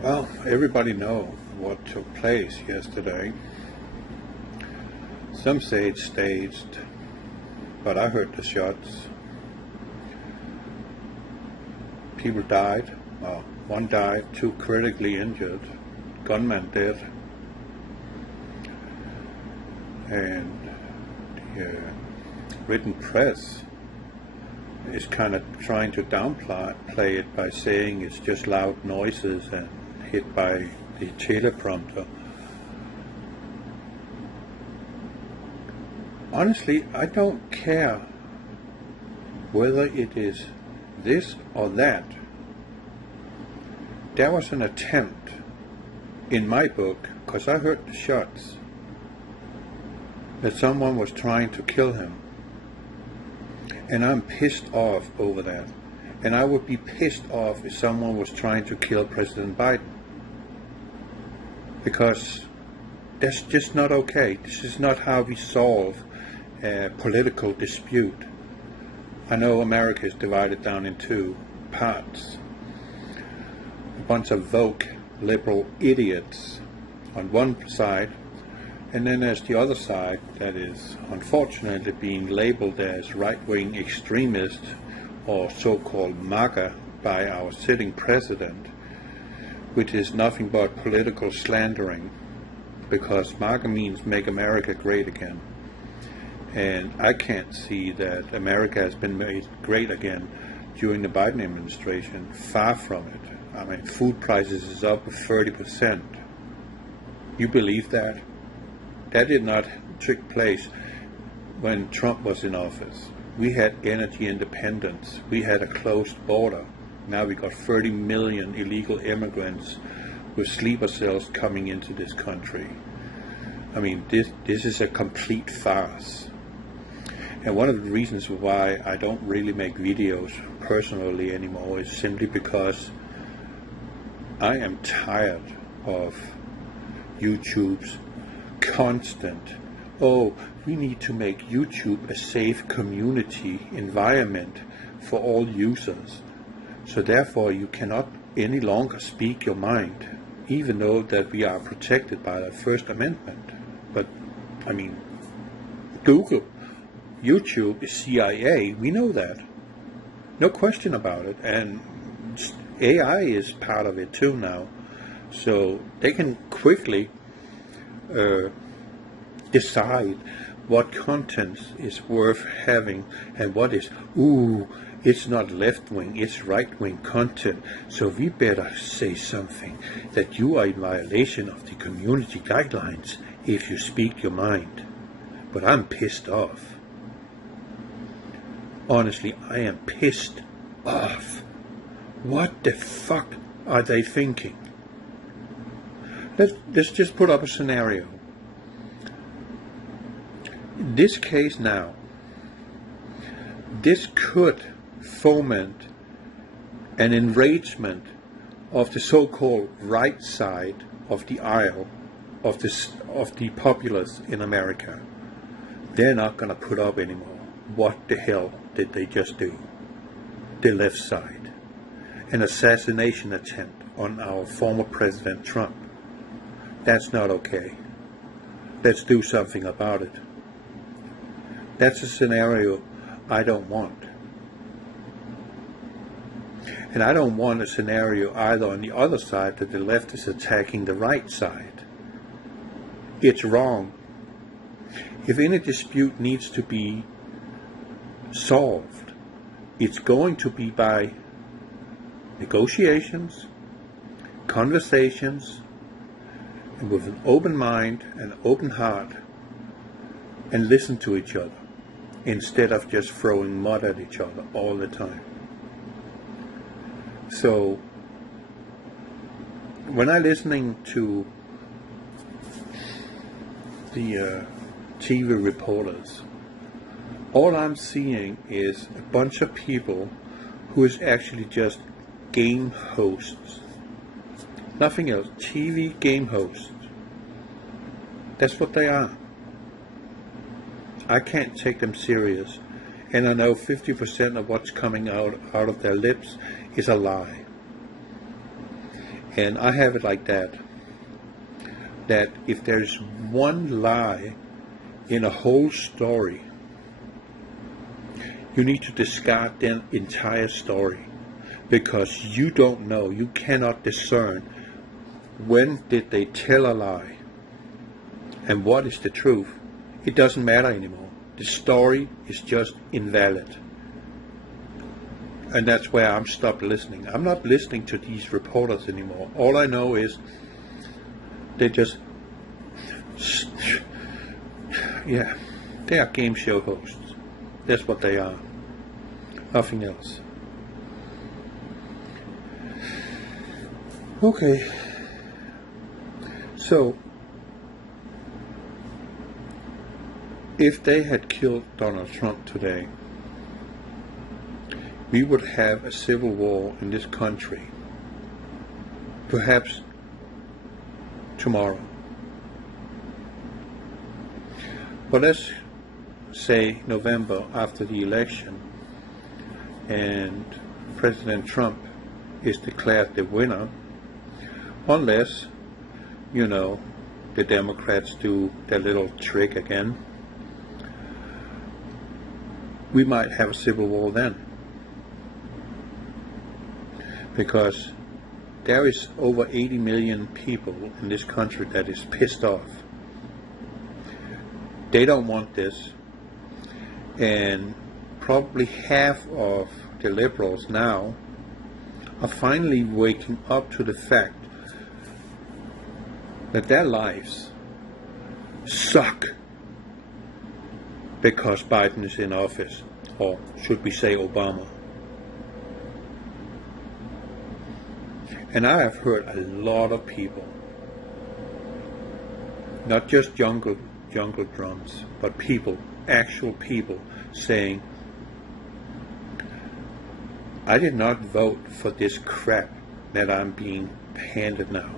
Well, everybody know what took place yesterday. Some say it's staged, but I heard the shots. People died. One died, two critically injured. Gunman dead. And the written press is kind of trying to downplay it by saying it's just loud noises and hit by the teleprompter. Honestly, I don't care whether it is this or that. There was an attempt in my book, because I heard the shots, that someone was trying to kill him. And I'm pissed off over that. And I would be pissed off if someone was trying to kill President Biden. Because that's just not okay. This is not how we solve a political dispute. I know America is divided down in two parts. A bunch of woke liberal idiots on one side, and then there's the other side that is unfortunately being labeled as right-wing extremist or so-called MAGA by our sitting president, which is nothing but political slandering, because MAGA means Make America Great Again. And I can't see that America has been made great again during the Biden administration. Far from it. I mean, food prices is up 30%. You believe that? That did not take place when Trump was in office. We had energy independence. We had a closed border. Now we got 30 million illegal immigrants with sleeper cells coming into this country. I mean, this is a complete farce. And one of the reasons why I don't really make videos personally anymore is simply because I am tired of YouTube's constant, oh, we need to make YouTube a safe community environment for all users. So therefore you cannot any longer speak your mind, even though that we are protected by the First Amendment. But, I mean, Google, YouTube is CIA, we know that. No question about it. And AI is part of it too now. So they can quickly decide what content is worth having and what is, it's not left-wing, it's right-wing content, so we better say something that you are in violation of the community guidelines if you speak your mind. But I'm pissed off. Honestly, I am pissed off. What the fuck are they thinking? Let's just put up a scenario. This case now, this could foment an enragement of the so-called right side of the aisle of the populace in America. They're not going to put up anymore. What the hell did they just do? The left side. An assassination attempt on our former President Trump. That's not okay. Let's do something about it. That's a scenario I don't want. And I don't want a scenario either on the other side that the left is attacking the right side. It's wrong. If any dispute needs to be solved, it's going to be by negotiations, conversations, and with an open mind and open heart, and listen to each other instead of just throwing mud at each other all the time. So when I'm listening to the TV reporters, all I'm seeing is a bunch of people who is actually just game hosts. Nothing else. TV game hosts. That's what they are. I can't take them serious. And I know 50% of what's coming out of their lips is a lie. And I have it like that if there's one lie in a whole story, you need to discard the entire story, because you don't know, you cannot discern when did they tell a lie and what is the truth. It doesn't matter anymore. The story is just invalid. And that's where I'm stopped listening. I'm not listening to these reporters anymore. All I know is they just, yeah, they are game show hosts. That's what they are. Nothing else. Okay. So, if they had killed Donald Trump today, we would have a civil war in this country, perhaps tomorrow. But let's say November, after the election, and President Trump is declared the winner, unless, the Democrats do their little trick again, we might have a civil war then. Because there is over 80 million people in this country that is pissed off. They don't want this, and probably half of the liberals now are finally waking up to the fact that their lives suck because Biden is in office, or should we say Obama. And I have heard a lot of people, not just jungle drums, but people, actual people, saying, I did not vote for this crap that I'm being handed now.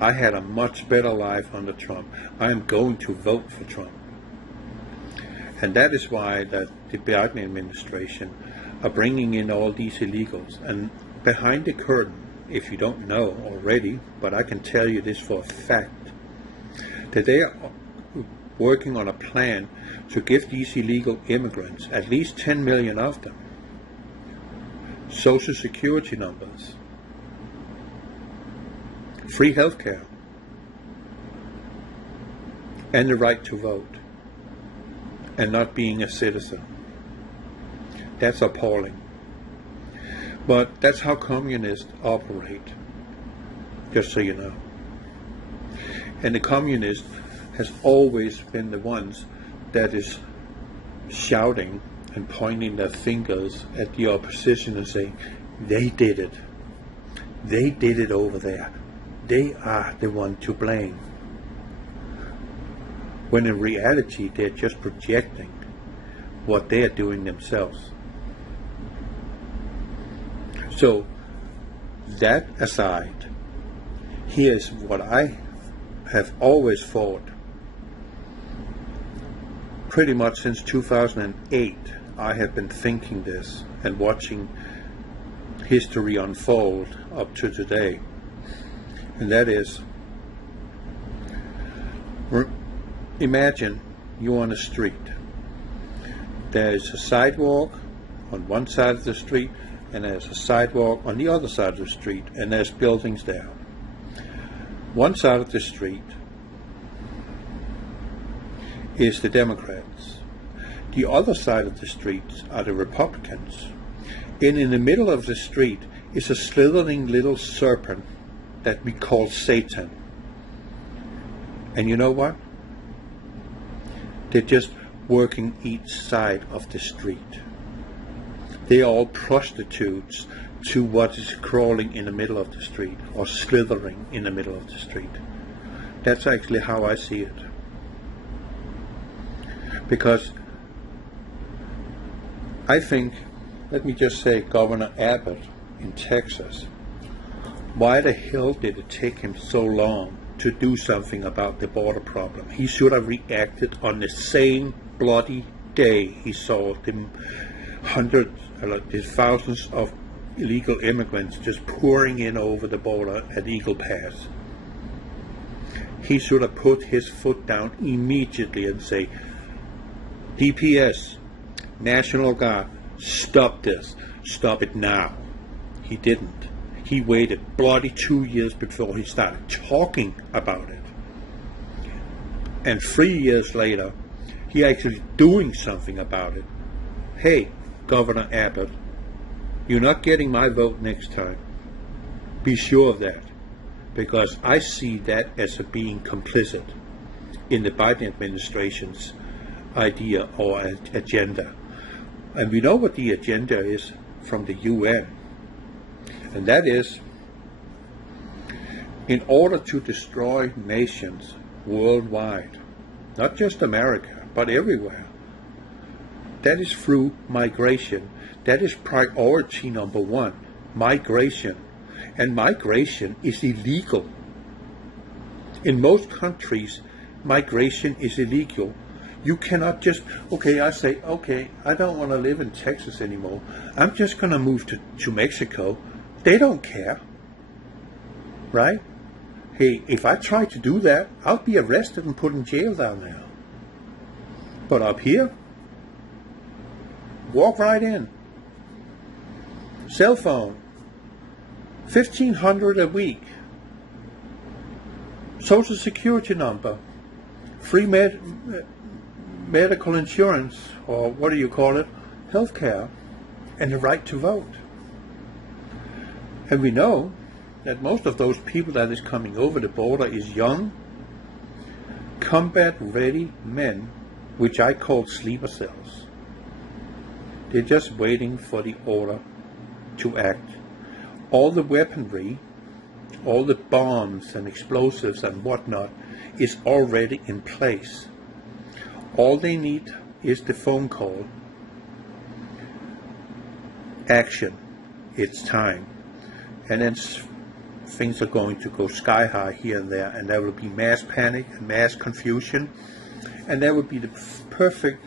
I had a much better life under Trump. I am going to vote for Trump. And that is why that the Biden administration are bringing in all these illegals. And behind the curtain, if you don't know already, but I can tell you this for a fact, that they are working on a plan to give these illegal immigrants, at least 10 million of them, Social Security numbers, free health care, and the right to vote, and not being a citizen. That's appalling. But that's how communists operate, just so you know. And the communists has always been the ones that is shouting and pointing their fingers at the opposition and saying, they did it. They did it over there. They are the one to blame. When in reality, they're just projecting what they are doing themselves. So, that aside, here's what I have always thought. Pretty much since 2008, I have been thinking this and watching history unfold up to today. And that is, imagine you're on a street. There's a sidewalk on one side of the street, and there's a sidewalk on the other side of the street, and there's buildings there. One side of the street is the Democrats. The other side of the street are the Republicans. And in the middle of the street is a slithering little serpent that we call Satan. And you know what? They're just working each side of the street. They are all prostitutes to what is crawling in the middle of the street, or slithering in the middle of the street. That's actually how I see it. Because I think, let me just say, Governor Abbott in Texas, why the hell did it take him so long to do something about the border problem? He should have reacted on the same bloody day he saw the thousands of illegal immigrants just pouring in over the border at Eagle Pass. He should have put his foot down immediately and say, DPS, National Guard, stop this. Stop it now. He didn't. He waited bloody 2 years before he started talking about it. And 3 years later, he actually doing something about it. Hey, Governor Abbott, you're not getting my vote next time. Be sure of that. Because I see that as being complicit in the Biden administration's idea or agenda. And we know what the agenda is from the UN. And that is, in order to destroy nations worldwide, not just America, but everywhere, that is through migration. That is priority number one, migration. And migration is illegal. In most countries, migration is illegal. You cannot just, I don't want to live in Texas anymore. I'm just going to move to Mexico. They don't care. Right? Hey, if I try to do that, I'll be arrested and put in jail down there. But up here, walk right in. Cell phone. $1,500 a week. Social Security number. Free medical insurance, or what do you call it? Health care. And the right to vote. And we know that most of those people that is coming over the border is young, combat-ready men, which I call sleeper cells. They're just waiting for the order to act. All the weaponry, all the bombs and explosives and whatnot is already in place. All they need is the phone call. Action. It's time. And then things are going to go sky high here and there, and there will be mass panic and mass confusion, and that would be the perfect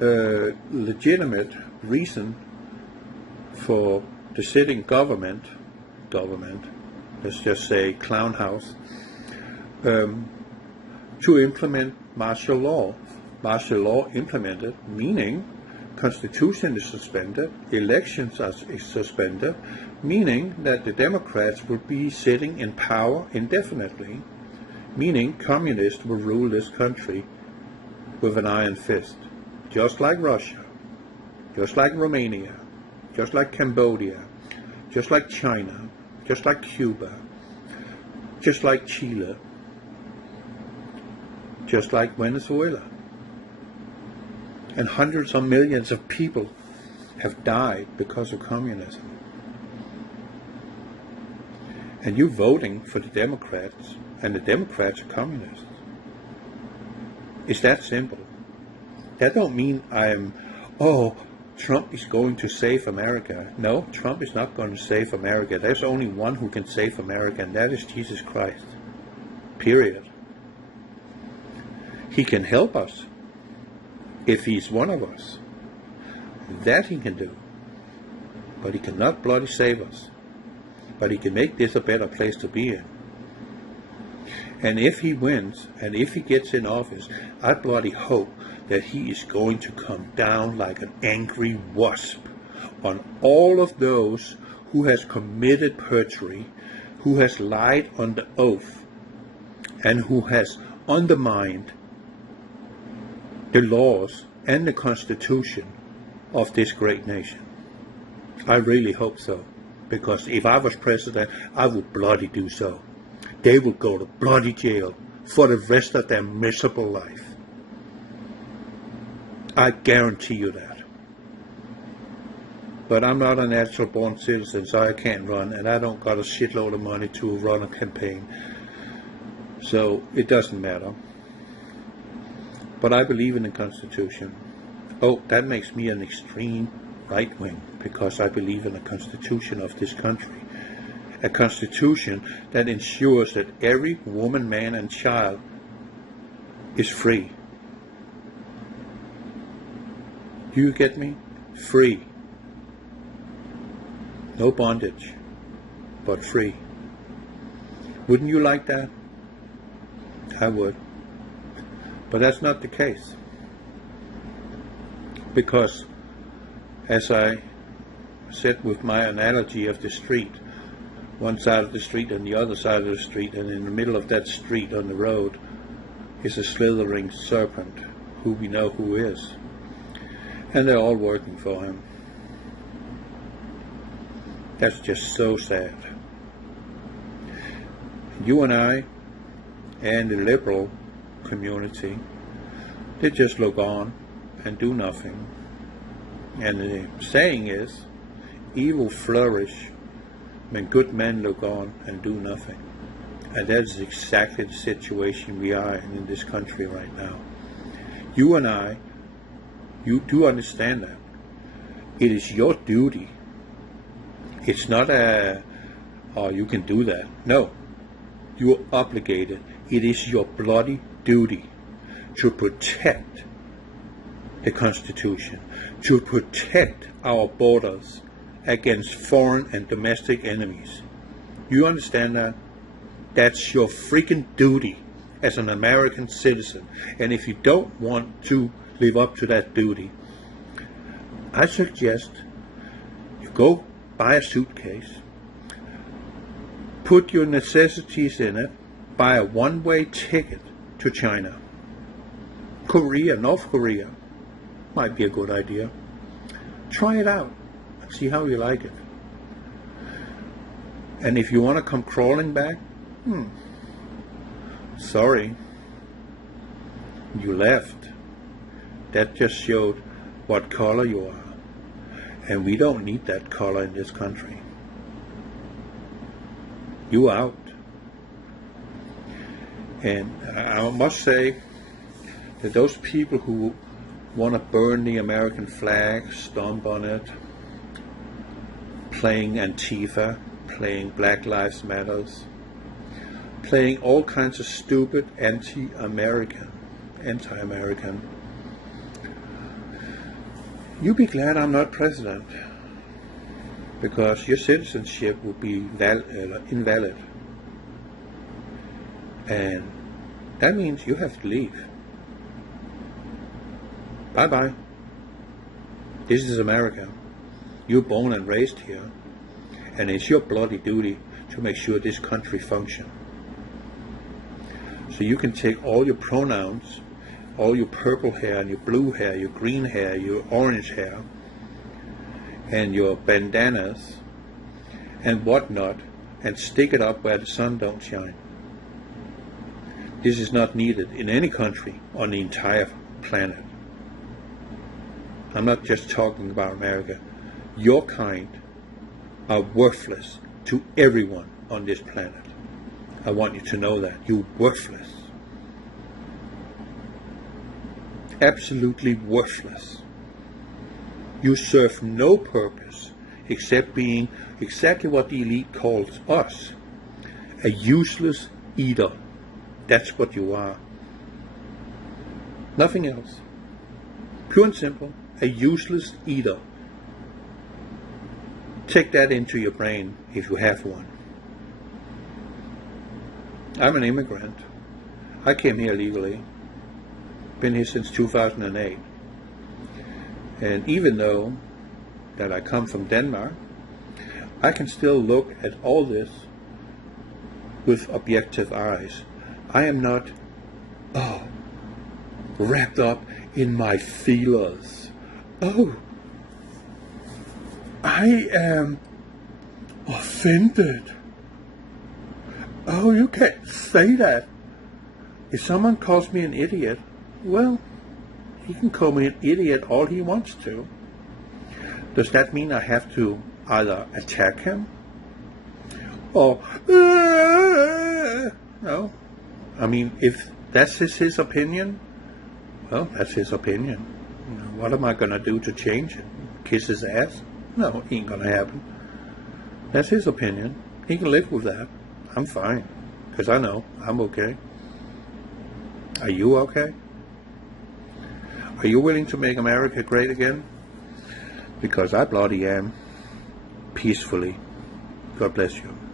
legitimate reason for the sitting government, let's just say clown house, to implement martial law. Martial law implemented, meaning Constitution is suspended, elections are suspended, meaning that the Democrats will be sitting in power indefinitely, meaning communists will rule this country with an iron fist, just like Russia, just like Romania, just like Cambodia, just like China, just like Cuba, just like Chile, just like Venezuela. And hundreds of millions of people have died because of communism. And you're voting for the Democrats, and the Democrats are communists. It's that simple. That don't mean Trump is going to save America. No, Trump is not going to save America. There's only one who can save America, and that is Jesus Christ. Period. He can help us if he's one of us. That he can do. But he cannot bloody save us. But he can make this a better place to be in. And if he wins, and if he gets in office, I bloody hope that he is going to come down like an angry wasp on all of those who has committed perjury, who has lied on the oath, and who has undermined the laws and the Constitution of this great nation. I really hope so, because if I was president, I would bloody do so. They would go to bloody jail for the rest of their miserable life. I guarantee you that. But I'm not a natural born citizen, so I can't run, and I don't got a shitload of money to run a campaign. So it doesn't matter. But I believe in the Constitution. Oh, that makes me an extreme right wing, because I believe in the Constitution of this country. A Constitution that ensures that every woman, man, and child is free. Do you get me? Free. No bondage, but free. Wouldn't you like that? I would. But that's not the case. Because, as I said with my analogy of the street, one side of the street and the other side of the street, and in the middle of that street on the road is a slithering serpent who we know who is. And they're all working for him. That's just so sad. You and I and the liberal community, they just look on and do nothing. And the saying is, evil flourish when good men look on and do nothing. And that is exactly the situation we are in this country right now. You and I, you do understand that. It is your duty. It's not oh, you can do that. No. You are obligated. It is your bloody duty to protect the Constitution, to protect our borders against foreign and domestic enemies. You understand that? That's your freaking duty as an American citizen. And if you don't want to live up to that duty, I suggest you go buy a suitcase, put your necessities in it, buy a one-way ticket to China. Korea, North Korea, might be a good idea. Try it out and see how you like it. And if you want to come crawling back, sorry, you left. That just showed what color you are. And we don't need that color in this country. You out. And I must say that those people who want to burn the American flag, stomp on it, playing Antifa, playing Black Lives Matters, playing all kinds of stupid anti-American, you be glad I'm not president, because your citizenship would be invalid. And that means you have to leave. Bye-bye. This is America. You're born and raised here. And it's your bloody duty to make sure this country functions. So you can take all your pronouns, all your purple hair and your blue hair, your green hair, your orange hair, and your bandanas and whatnot, and stick it up where the sun don't shine. This is not needed in any country on the entire planet. I'm not just talking about America. Your kind are worthless to everyone on this planet. I want you to know that. You're worthless. Absolutely worthless. You serve no purpose except being exactly what the elite calls us, a useless eater. That's what you are. Nothing else. Pure and simple, a useless eater. Take that into your brain if you have one. I'm an immigrant. I came here legally. Been here since 2008. And even though that I come from Denmark, I can still look at all this with objective eyes. I am not, wrapped up in my feelers. I am offended. You can't say that. If someone calls me an idiot, well, he can call me an idiot all he wants to. Does that mean I have to either attack him or no? I mean, if that's his opinion, well, that's his opinion. What am I going to do to change it? Kiss his ass? No, ain't going to happen. That's his opinion. He can live with that. I'm fine, because I know I'm okay. Are you okay? Are you willing to make America great again? Because I bloody am. peacefully. God bless you.